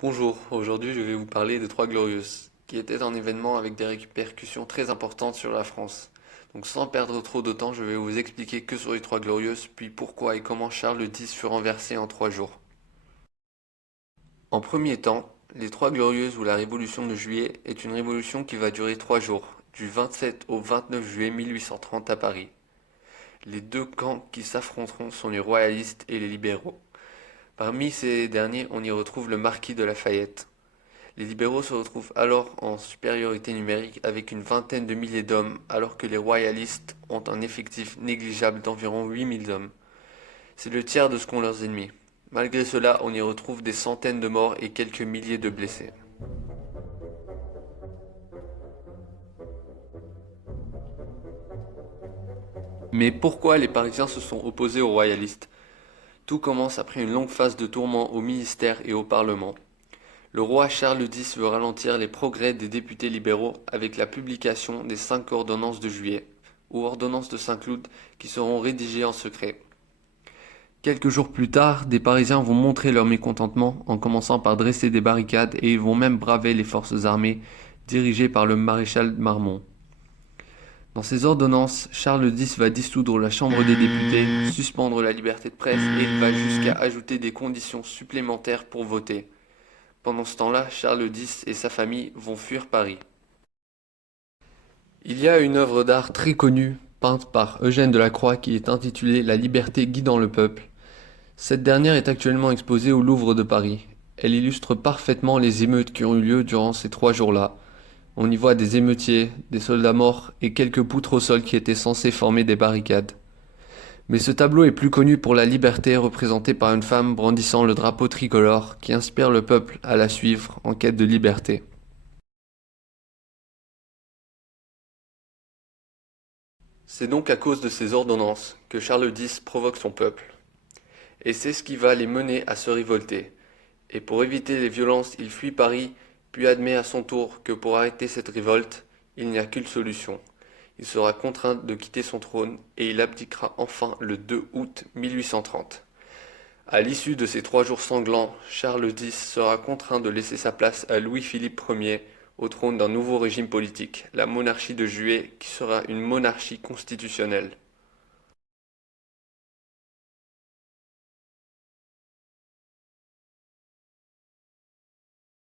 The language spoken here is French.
Bonjour, aujourd'hui je vais vous parler des Trois Glorieuses, qui était un événement avec des répercussions très importantes sur la France. Donc sans perdre trop de temps, je vais vous expliquer que sont les Trois Glorieuses, puis pourquoi et comment Charles X fut renversé en 3 jours. En premier temps, les Trois Glorieuses ou la Révolution de Juillet est une révolution qui va durer 3 jours, du 27 au 29 juillet 1830 à Paris. Les deux camps qui s'affronteront sont les royalistes et les libéraux. Parmi ces derniers, on y retrouve le marquis de Lafayette. Les libéraux se retrouvent alors en supériorité numérique avec une vingtaine de milliers d'hommes, alors que les royalistes ont un effectif négligeable d'environ 8000 hommes. C'est le tiers de ce qu'ont leurs ennemis. Malgré cela, on y retrouve des centaines de morts et quelques milliers de blessés. Mais pourquoi les Parisiens se sont opposés aux royalistes? Tout commence après une longue phase de tourments au ministère et au Parlement. Le roi Charles X veut ralentir les progrès des députés libéraux avec la publication des 5 ordonnances de juillet, ou ordonnances de Saint-Cloud, qui seront rédigées en secret. Quelques jours plus tard, des Parisiens vont montrer leur mécontentement en commençant par dresser des barricades et ils vont même braver les forces armées dirigées par le maréchal Marmont. Dans ces ordonnances, Charles X va dissoudre la Chambre des députés, suspendre la liberté de presse et il va jusqu'à ajouter des conditions supplémentaires pour voter. Pendant ce temps-là, Charles X et sa famille vont fuir Paris. Il y a une œuvre d'art très connue, peinte par Eugène Delacroix, qui est intitulée La liberté guidant le peuple. Cette dernière est actuellement exposée au Louvre de Paris. Elle illustre parfaitement les émeutes qui ont eu lieu durant ces 3 jours-là. On y voit des émeutiers, des soldats morts et quelques poutres au sol qui étaient censées former des barricades. Mais ce tableau est plus connu pour la liberté représentée par une femme brandissant le drapeau tricolore qui inspire le peuple à la suivre en quête de liberté. C'est donc à cause de ces ordonnances que Charles X provoque son peuple. Et c'est ce qui va les mener à se révolter. Et pour éviter les violences, il fuit Paris, puis admet à son tour que pour arrêter cette révolte, il n'y a qu'une solution. Il sera contraint de quitter son trône et il abdiquera enfin le 2 août 1830. À l'issue de ces 3 jours sanglants, Charles X sera contraint de laisser sa place à Louis-Philippe Ier au trône d'un nouveau régime politique, la monarchie de Juillet, qui sera une monarchie constitutionnelle.